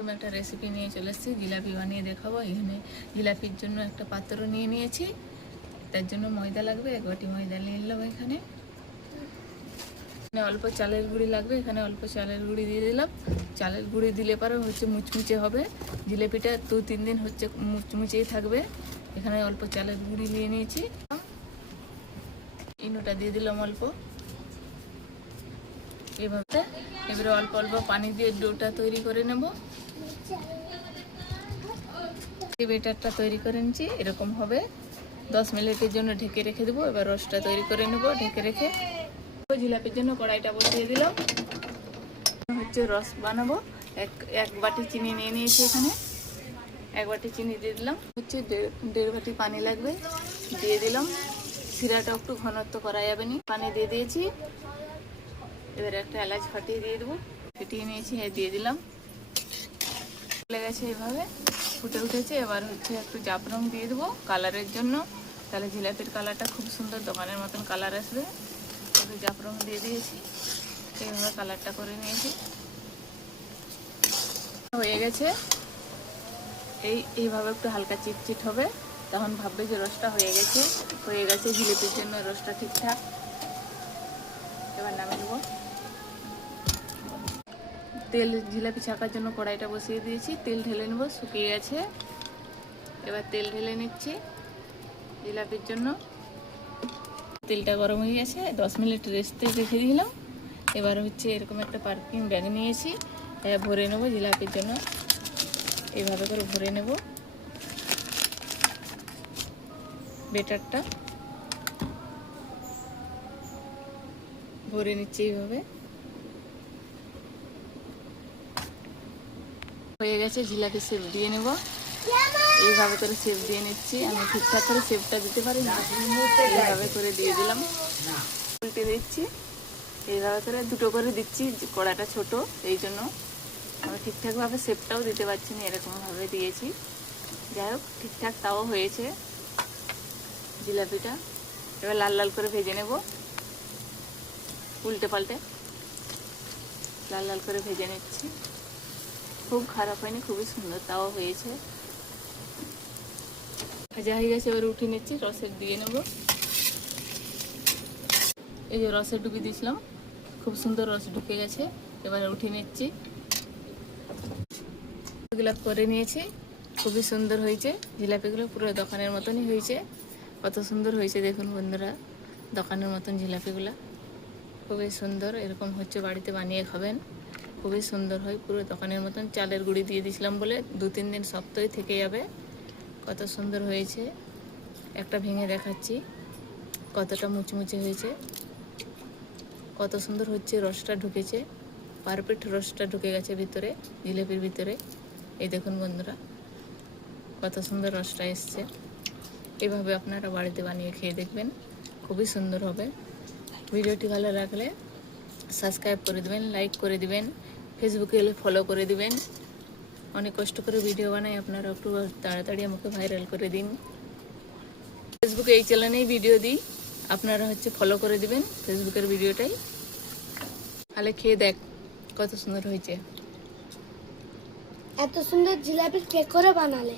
আমি একটা রেসিপি নিয়ে চলে এসেছি, জিলাপি বানিয়ে দেখাবো। এখানে জিলাপির জন্য একটা পাত্র নিয়ে নিয়েছি, তার জন্য ময়দা লাগবে। 1 বাটি ময়দা নিয়ে নিলাম। এখানে অল্প চালের গুঁড়ি লাগবে, এখানে অল্প চালের গুঁড়ি দিয়ে দিলাম। চালের গুঁড়ি দিলে পরে হচ্ছে মুচমুচে হবে জিলাপিটা, 2-3 দিন হচ্ছে মুচমুচেই থাকবে। এখানে অল্প চালের গুঁড়ি নিয়ে নিয়েছি। ইনোটা দিয়ে দিলাম অল্প। এভাবে এবারে অল্প অল্প পানি দিয়ে ডোটা তৈরি করে নেব। বেটারটা তৈরি করে নিচ্ছি, এরকম হবে। 10 মিনিটের জন্য ঢেকে রেখে দেবো। এবার রসটা তৈরি করে নেব ঢেকে রেখে। জিলাপির জন্য কড়াইটা বসিয়ে দিলাম। হচ্ছে রস বানাবো। এক বাটি চিনি নিয়ে নিয়েছি। এখানে 1 বাটি চিনি দিয়ে দিলাম। হচ্ছে 1.5 বাটি পানি লাগবে, দিয়ে দিলাম। শিরাটা একটু ঘনত্ব করা যাবে না, পানি দিয়ে দিয়েছি। এবার একটা এলাচ ফাটিয়ে দিয়ে দেবো, ফেটিয়ে নিয়েছি, দিয়ে দিলাম। ফুলে গেছে, এভাবে ফুটে উঠেছে। এবার হচ্ছে একটু জাফরান দিয়ে দেবো কালারের জন্য, তাহলে জিলাপির কালারটা খুব সুন্দর দোকানের মতন কালার আসবে। একটু জাফরান দিয়ে দিয়েছি, এইভাবে কালারটা করে নিয়েছি। হয়ে গেছে। এইভাবে একটু হালকা চিটচিট হবে, তখন ভাববে যে রসটা হয়ে গেছে। জিলিপির জন্য রসটা ঠিকঠাক। এবার নামিয়ে নেবো। তেল জিলাপি ছাকার জন্য কড়াইটা বসিয়ে দিয়েছি, তেল ঢেলে নেবো। শুকিয়ে গেছে, এবার তেল ঢেলে নিচ্ছি জিলাপির জন্য। তেলটা গরম হয়ে গেছে, 10 মিনিট রেস্টে রেখে দিলাম। এবার হচ্ছে এরকম একটা পার্কিং ব্যাগ নিয়েছি, ভরে নেবো জিলাপির জন্য। এইভাবে করে ভরে নেব বেটারটা, ভরে নিচ্ছি এইভাবে। হয়ে গেছে, জিলাপি শেপ দিয়ে নেব। এইভাবে করে শেপ দিয়ে নিচ্ছি। আমি ঠিকঠাক করে শেপটা দিতে পারি না, এইভাবে করে দিয়ে দিলাম। উল্টে দিচ্ছি, এইভাবে করে 2টো করে দিচ্ছি। কড়াটা ছোট, এই জন্য আমি ঠিকঠাকভাবে শেপটাও দিতে পারছি না, এরকমভাবে দিয়েছি। যাই হোক, ঠিকঠাক তাও হয়েছে জিলাপিটা। এবার লাল লাল করে ভেজে নেব, উল্টে পাল্টে লাল লাল করে ভেজে নিচ্ছি। খুব খারাপ হয়নি, খুবই সুন্দর তাও হয়েছে। ভাজা হয়ে গেছে, এবার উঠে নিচ্ছি। রসের দিয়ে নেব। এই যে রসে ডুবি দিয়েছিলাম, খুব সুন্দর রস ঢুকে গেছে। এবার উঠে নিচ্ছি। এগুলো করে নিয়েছি, খুবই সুন্দর হয়েছে জিলাপিগুলো, পুরো দোকানের মতনই হয়েছে। কত সুন্দর হয়েছে দেখুন বন্ধুরা, দোকানের মতন জিলাপিগুলো খুবই সুন্দর। এরকম হচ্ছে, বাড়িতে বানিয়ে খাবেন, খুবই সুন্দর হয়, পুরো দোকানের মতন। চালের গুঁড়ি দিয়ে দিয়েছিলাম বলে 2-3 দিন শক্তই থেকে যাবে। কত সুন্দর হয়েছে। একটা ভেঙে দেখাচ্ছি কতটা মুচমুচে হয়েছে, কত সুন্দর হচ্ছে। রসটা ঢুকেছে, পারফেক্ট রসটা ঢুকে গেছে ভিতরে, জিলাপির ভিতরে। এই দেখুন বন্ধুরা, কত সুন্দর রসটা এসছে। এভাবে আপনারা বাড়িতে বানিয়ে খেয়ে দেখবেন, খুবই সুন্দর হবে। ভিডিওটি ভালো লাগলে সাবস্ক্রাইব করে দেবেন, লাইক করে দিবেন, ফেসবুকে এলে ফলো করে দিবেন। অনেক কষ্ট করে ভিডিও বানাই, আপনারা একটু তাড়াতাড়ি আমাকে ভাইরাল করে দিন। ফেসবুকে এই চ্যানেলেই ভিডিও দিই, আপনারা হচ্ছে ফলো করে দিবেন ফেসবুকের ভিডিওটাই। তাহলে খেয়ে দেখ কত সুন্দর হয়েছে। এত সুন্দর জিলাপি কে করে বানালে?